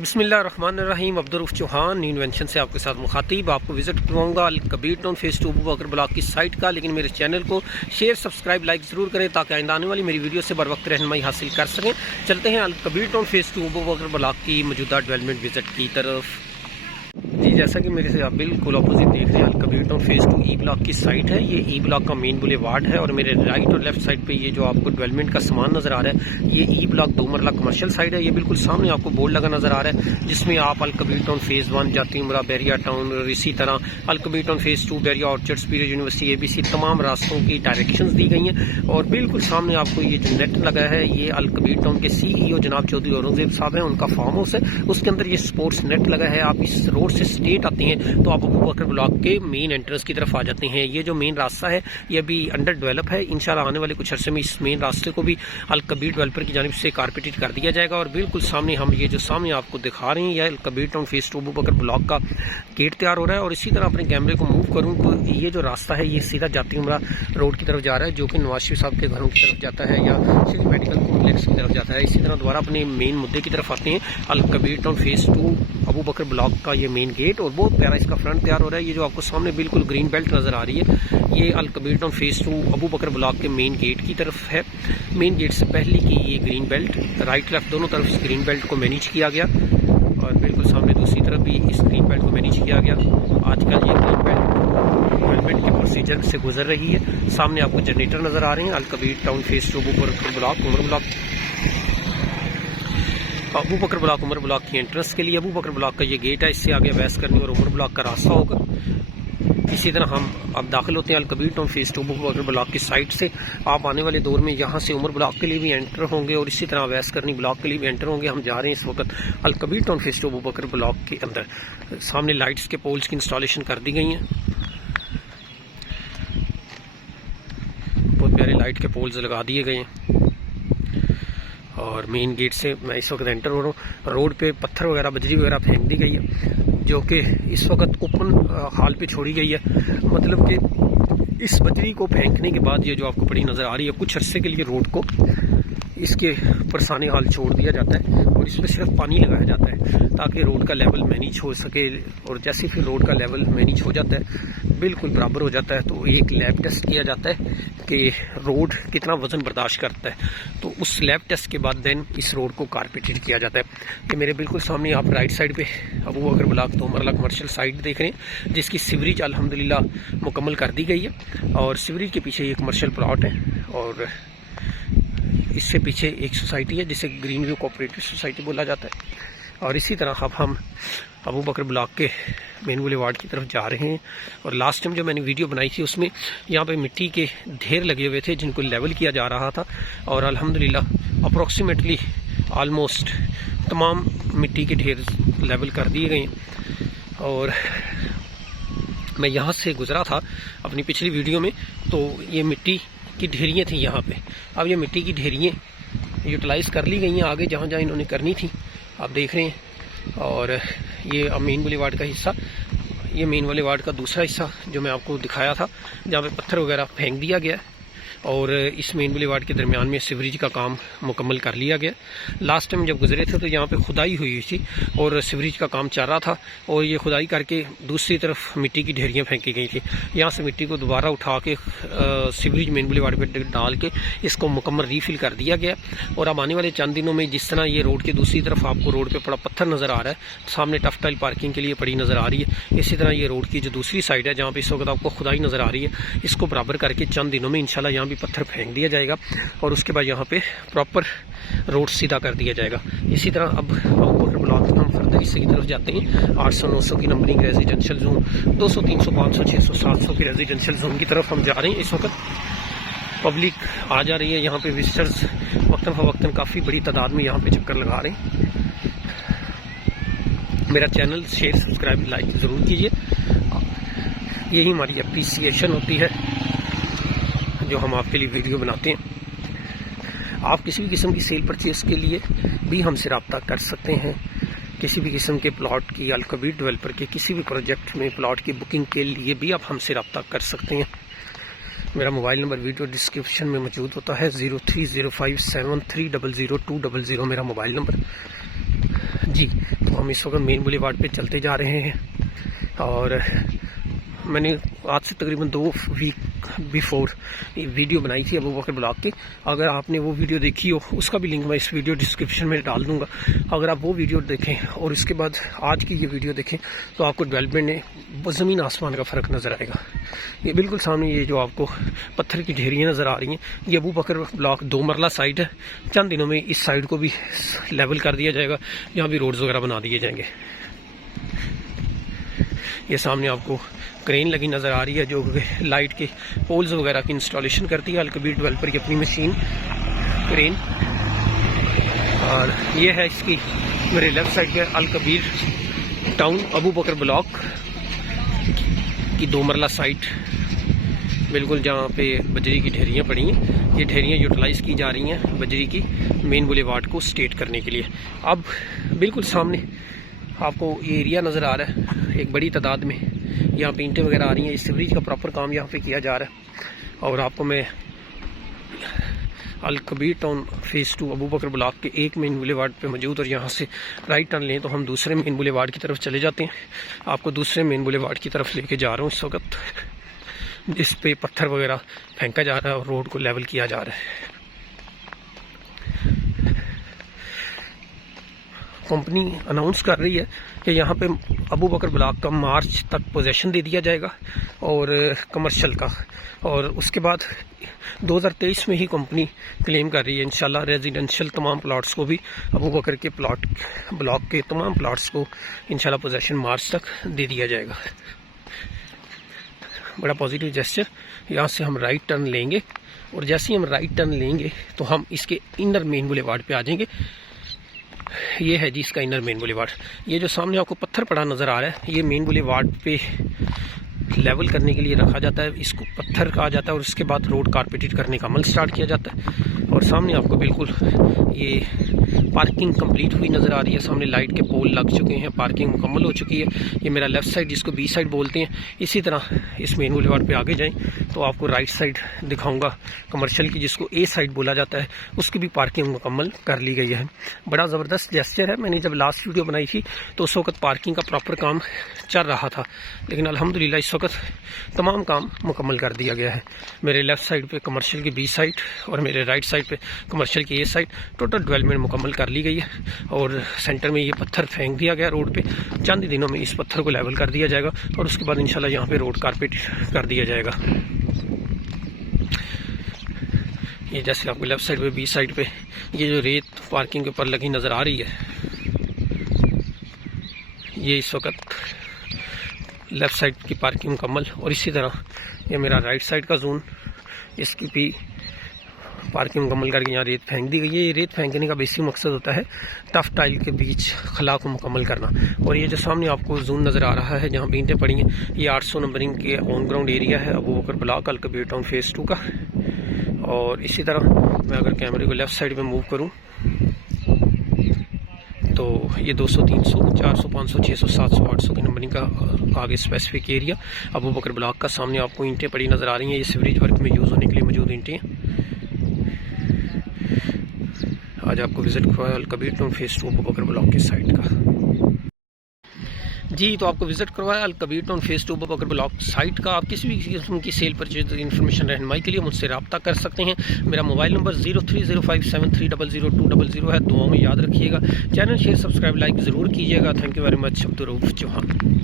बिस्मिल्लाहिर्रहमानिर्रहीम। अब्दुर्रऊफ़ Chauhan new invention से आपके साथ मुखातिब। आपको विजिट करवाऊंगा अल कबीर टाउन फेस 2 अबू बकर ब्लॉक की साइट का। लेकिन मेरे चैनल को शेयर, सब्सक्राइब, लाइक ज़रूर करें ताकि आइंदा आने वाली मेरी वीडियो से बर वक्त रहनुमाई हासिल कर सकें। चलते हैं अल कबीर टाउन फेस 2 अबू बकर ब्लॉक की मौजूदा डेवलपमेंट विजिट की तरफ। जी, जैसा कि मेरे से आप बिल्कुल अपोजिट देख रहे हैं Al Kabir town phase 2 E block की साइट है। ये ई ब्लॉक का मेन बुलेवार्ड है और मेरे राइट और लेफ्ट साइड पे ये जो आपको डेवलपमेंट का सामान नजर आ रहा है ये ई ब्लॉक 2 मरला कमर्शियल साइड है। ये बिल्कुल सामने आपको बोर्ड लगा नजर आ रहा है जिसमें आप अल कबीर टाउन फेज 1 जाती उमरा बैरिया टाउन और इसी तरह Al Kabir town phase 2 Bahria orchard period university ABC तमाम रास्तों की डायरेक्शंस दी गई हैं। और बिल्कुल सामने आपको ये जो नेट लगा है ये अल कबीर टाउन के CEO जनाब चौधरी औरंगजेब साहब हैं, उनका फार्म हाउस है, उसके अंदर ये स्पोर्ट्स नेट लगा है। आप इस रोड से स्ट्रेट आती हैं तो आप अबू बकर ब्लॉक के मेन एंट्रेंस की तरफ आ जाते हैं। ये जो मेन रास्ता है ये अभी अंडर डेवलप है। इंशाल्लाह आने वाले कुछ अरसे में इस मेन रास्ते को भी अल कबीर डेवलपर की जानिब से कारपेटेड कर दिया जाएगा। और बिल्कुल सामने हम ये जो सामने आपको दिखा रहे हैं यह अल कबीर टाउन फेस 2 अबू बकर ब्लॉक का गेट तैयार हो रहा है। और इसी तरह अपने कैमरे को मूव करूँ तो ये जो रास्ता है ये सीधा जाती उमरा रोड की तरफ जा रहा है जो कि नवाज शरीफ साहब के घरों की तरफ जाता है या सिटी मेडिकल कॉम्प्लेक्स की तरफ जाता है। इसी तरह दोबारा अपने मेन मुद्दे की तरफ आते हैं अल कबीर टाउन फेस 2 अबू बकर ब्लॉक का ये मेन गेट और बहुत प्यारा इसका फ्रंट तैयार हो रहा है। ये जो आपको सामने बिल्कुल ग्रीन बेल्ट नजर आ रही है ये अल कबीर टाउन फेस 2 अबू बकर ब्लॉक के मेन गेट की तरफ है। मेन गेट से पहले की ये ग्रीन बेल्ट राइट लेफ्ट दोनों तरफ इस ग्रीन बेल्ट को मैनेज किया गया और बिल्कुल सामने दूसरी तरफ भी इस ग्रीन बेल्ट को मैनेज किया गया। आजकल ये ग्रीन बेल्ट डेवलपमेंट के प्रोसीजर से गुजर रही है। सामने आपको जनरेटर नजर आ रहे हैं अल कबीर टाउन फेस 2 अबू बकर ब्लॉक उमर ब्लॉक की एंट्रेंस के लिए अबू बकर ब्लॉक का ये गेट है। इससे आगे अवैस करनी और उमर ब्लॉक का रास्ता होगा। इसी तरह हम अब दाखिल होते हैं अल कबीर टाउन फेस 2 अबू बकर ब्लॉक की साइड से। आप आने वाले दौर में यहाँ से उमर ब्लॉक के लिए भी एंटर होंगे और इसी तरह अवैस करनी ब्लॉक के लिए भी एंटर होंगे। हम जा रहे हैं इस वक्त अल कबीर टाउन फेस 2 अबू बकर ब्लॉक के अंदर। सामने लाइट्स के पोल्स की इंस्टॉलेशन कर दी गई हैं। बहुत प्यारे लाइट के पोल्स लगा दिए गए हैं और मेन गेट से मैं इस वक्त एंटर हो रहा हूँ। रोड पे पत्थर वगैरह बजरी वगैरह फेंक दी गई है जो कि इस वक्त ओपन हाल पे छोड़ी गई है। मतलब कि इस बजरी को फेंकने के बाद ये जो आपको पड़ी नज़र आ रही है कुछ अरसे के लिए रोड को इसके परसाने हाल छोड़ दिया जाता है और इसमें सिर्फ पानी लगाया जाता है ताकि रोड का लेवल मैनेज हो सके। और जैसे फिर रोड का लेवल मैनेज हो जाता है बिल्कुल बराबर हो जाता है तो एक लैब टेस्ट किया जाता है कि रोड कितना वजन बर्दाश्त करता है। तो उस लैब टेस्ट के बाद देन इस रोड को कारपेटेड किया जाता है। कि मेरे बिल्कुल सामने आप राइट साइड पे अबू बकर ब्लॉक 2 मरला कमर्शियल साइट देख रहे हैं जिसकी सीवरेज अल्हम्दुलिल्लाह मुकम्मल कर दी गई है। और सीवरेज के पीछे ये कमर्शियल प्लॉट है और इससे पीछे एक सोसाइटी है जिसे ग्रीन व्यू कोऑपरेटिव सोसाइटी बोला जाता है। और इसी तरह अब हम अबू बकर ब्लॉक के मेन बुलेवार्ड की तरफ जा रहे हैं। और लास्ट टाइम जो मैंने वीडियो बनाई थी उसमें यहाँ पे मिट्टी के ढेर लगे हुए थे जिनको लेवल किया जा रहा था और अल्हम्दुलिल्लाह अप्रॉक्सीमेटली ऑलमोस्ट तमाम मिट्टी के ढेर लेवल कर दिए गए। और मैं यहाँ से गुजरा था अपनी पिछली वीडियो में तो ये मिट्टी की ढेरियाँ थी यहाँ पे। अब ये मिट्टी की ढेरियाँ यूटिलाइज़ कर ली गई हैं आगे जहाँ जहाँ इन्होंने करनी थी आप देख रहे हैं। और ये अब मेन बुलेवार्ड का हिस्सा, ये मेन बुलेवार्ड का दूसरा हिस्सा जो मैं आपको दिखाया था जहाँ पे पत्थर वगैरह फेंक दिया गया और इस मेन बुलेवार्ड के दरमियान में सीवरेज का काम मुकम्मल कर लिया गया। लास्ट टाइम जब गुजरे थे तो यहाँ पे खुदाई हुई थी और सीवरेज का काम चल रहा था और ये खुदाई करके दूसरी तरफ मिट्टी की ढेरियाँ फेंकी गई थी। यहाँ से मिट्टी को दोबारा उठा के सीवरेज मेन बुलेवार्ड पे डाल के इसको मुकम्मल रीफिल कर दिया गया। और अब आने वाले चंद दिनों में जिस तरह ये रोड के दूसरी तरफ आपको रोड पर पड़ा पत्थर नज़र आ रहा है सामने टफ टाइल पार्किंग के लिए पड़ी नज़र आ रही है, इसी तरह ये रोड की जो दूसरी साइड है जहाँ पर इस वक्त आपको खुदाई नज़र आ रही है इसको बराबर करके चंद दिनों में इंशाल्लाह यहाँ भी पत्थर फेंक दिया जाएगा और उसके बाद यहाँ पे प्रॉपर रोड सीधा कर दिया जाएगा। इसी तरह अब अबू बकर ब्लॉक में हम फर्दर इससे की तरफ जाते हैं 800-900 की नंबरिंग रेजिडेंशियल जोन, 200, 300, 500, 600, 700 की रेजिडेंशियल जोन की तरफ हम जा रहे हैं। इस वक्त पब्लिक आ जा रही है यहाँ पे, विजिटर्स वक्तन फ़वक्तन काफ़ी बड़ी तादाद में यहाँ पे चक्कर लगा रहे हैं। मेरा चैनल शेयर, सब्सक्राइब, लाइक ज़रूर कीजिए। यही हमारी अप्रिसिएशन होती है जो हम आपके लिए वीडियो बनाते हैं। आप किसी भी किस्म की सेल परचेज़ के लिए भी हमसे रब्ता कर सकते हैं। किसी भी किस्म के प्लॉट की अल कबीर डेवलपर के किसी भी प्रोजेक्ट में प्लॉट की बुकिंग के लिए भी आप हमसे रब्ता कर सकते हैं। मेरा मोबाइल नंबर वीडियो डिस्क्रिप्शन में मौजूद होता है 030573000200 मेरा मोबाइल नंबर। जी, तो हम इस वक्त मेन बुलेवार्ड पे चलते जा रहे हैं और मैंने आज से तकरीबन 2 वीक बिफोर ये वीडियो बनाई थी अबू बकर ब्लॉग की। अगर आपने वो वीडियो देखी हो उसका भी लिंक मैं इस वीडियो डिस्क्रिप्शन में डाल दूंगा। अगर आप वो वीडियो देखें और इसके बाद आज की ये वीडियो देखें तो आपको डेवलपमेंट में ज़मीन आसमान का फ़र्क नज़र आएगा। ये बिल्कुल सामने ये जो आपको पत्थर की ढेरियाँ नज़र आ रही हैं, ये अबू बकर ब्लॉक 2 मरला साइट है। चंद दिनों में इस साइड को भी लेवल कर दिया जाएगा, यहाँ भी रोड्स वगैरह बना दिए जाएंगे। ये सामने आपको क्रेन लगी नज़र आ रही है जो लाइट के पोल्स वगैरह की इंस्टॉलेशन करती है अल कबीर डेवलपर की अपनी मशीन क्रेन। और ये है इसकी मेरे लेफ़्ट साइड पे अल कबीर टाउन अबू बकर ब्लॉक की 2 मरला साइट, बिल्कुल जहाँ पे बजरी की ढेरियाँ पड़ी हैं। ये ढेरियाँ यूटिलाइज़ की जा रही हैं बजरी की मेन बुलेवार्ड को स्टेट करने के लिए। अब बिल्कुल सामने आपको ये एरिया नज़र आ रहा है, एक बड़ी तादाद में यहाँ पे ईंटें वगैरह आ रही हैं। इस सीवरेज का प्रॉपर काम यहाँ पे किया जा रहा है। और आपको मैं अल कबीर टाउन फेज़ 2 अबू बकर ब्लॉक के एक मेन बुलेवार्ड पे मौजूद, और यहाँ से राइट टर्न लें तो हम दूसरे मेन बुलेवार्ड की तरफ चले जाते हैं। आपको दूसरे मेन बुलेवार्ड की तरफ लेके जा रहा हूँ इस वक्त, जिस पे पत्थर वगैरह फेंका जा रहा है और रोड को लेवल किया जा रहा है। कंपनी अनाउंस कर रही है कि यहाँ पे अबू बकर ब्लॉक का मार्च तक पोजेशन दे दिया जाएगा और कमर्शियल का, और उसके बाद 2023 में ही कंपनी क्लेम कर रही है इंशाल्लाह रेजिडेंशियल तमाम प्लॉट्स को भी अबू बकर के ब्लॉक के तमाम प्लॉट्स को इंशाल्लाह पोजेशन मार्च तक दे दिया जाएगा। बड़ा पॉजिटिव जेस्चर। यहाँ से हम राइट टर्न लेंगे और जैसे ही हम राइट टर्न लेंगे तो हम इसके इनर मेन बुलेवार्ड पे आ जाएंगे। ये है जी इसका इनर मेन बुलेवार्ड। ये जो सामने आपको पत्थर पड़ा नज़र आ रहा है, ये मेन बुलेवार्ड पे लेवल करने के लिए रखा जाता है। इसको पत्थर कहा जाता है और उसके बाद रोड कारपेटेड करने का अमल स्टार्ट किया जाता है। और सामने आपको बिल्कुल ये पार्किंग कंप्लीट हुई नज़र आ रही है। सामने लाइट के पोल लग चुके हैं, पार्किंग मुकम्मल हो चुकी है। ये मेरा लेफ़्ट साइड जिसको बी साइड बोलते हैं। इसी तरह इस मेन बुलेवार्ड पे आगे जाएं तो आपको राइट साइड दिखाऊंगा कमर्शियल की, जिसको ए साइड बोला जाता है, उसकी भी पार्किंग मुकम्मल कर ली गई है। बड़ा ज़बरदस्त जेस्चर है। मैंने जब लास्ट वीडियो बनाई थी तो उस वक्त पार्किंग का प्रॉपर काम चल रहा था, लेकिन अल्हम्दुलिल्लाह इस वक्त तमाम काम मुकम्मल कर दिया गया है। मेरे लेफ़्ट साइड पे कमर्शियल की बी साइड और मेरे राइट साइड पे कमर्शियल की ए साइड टोटल डेवलपमेंट मुकम्मल कर ली गई है। और सेंटर में ये पत्थर फेंक दिया गया रोड पे। चंद दिनों में इस पत्थर को लेवल कर दिया जाएगा और उसके बाद इंशाल्लाह यहाँ पे रोड कारपेट कर दिया जाएगा। ये जैसे आपको लेफ़्ट साइड पे बी साइड पे ये जो रेत पार्किंग के ऊपर लगी नज़र आ रही है, ये इस वक्त लेफ़्ट साइड की पार्किंग मुकम्मल। और इसी तरह ये मेरा राइट साइड का जोन, इसकी भी पार्किंग मुकम्मल करके यहाँ रेत फेंक दी गई है। ये रेत फेंकने का बेसिक मकसद होता है टफ टाइल के बीच खला को मुकम्मल करना। और ये जो सामने आपको जोन नज़र आ रहा है जहाँ बींटें पड़ी हैं, ये 800 नंबरिंग के ऑन ग्राउंड एरिया है अबू बकर ब्लॉक अल कबीर टाउन फेज़ 2 का। और इसी तरह मैं अगर कैमरे को लेफ़्ट साइड में मूव करूँ तो ये 200, 300, 400, 500, 600, 700, 800 की नंबरिंग का आगे स्पेसिफिक एरिया अबू बकर ब्लॉक का। सामने आपको ईंटें पड़ी नज़र आ रही हैं, ये सीवरेज वर्क में यूज़ होने के लिए मौजूद ईंटें। आज आपको विजिट करवाया अल कबीर टाउन फेज़ 2 अबू बकर ब्लॉक के साइट का। जी, तो आपको विजिट करवाया अल कबीर टाउन फेज़ 2 अबू बकर ब्लॉक साइट का। आप किसी भी किस्म की सेल परचेज इन्फॉर्मेशन रहनुमाई के लिए मुझसे रब्ता कर सकते हैं। मेरा मोबाइल नंबर 030573000200 है। दुआओं में याद रखिएगा। चैनल शेयर सब्सक्राइब लाइक ज़रूर कीजिएगा। Thank you very much. Abdul Rauf Chauhan.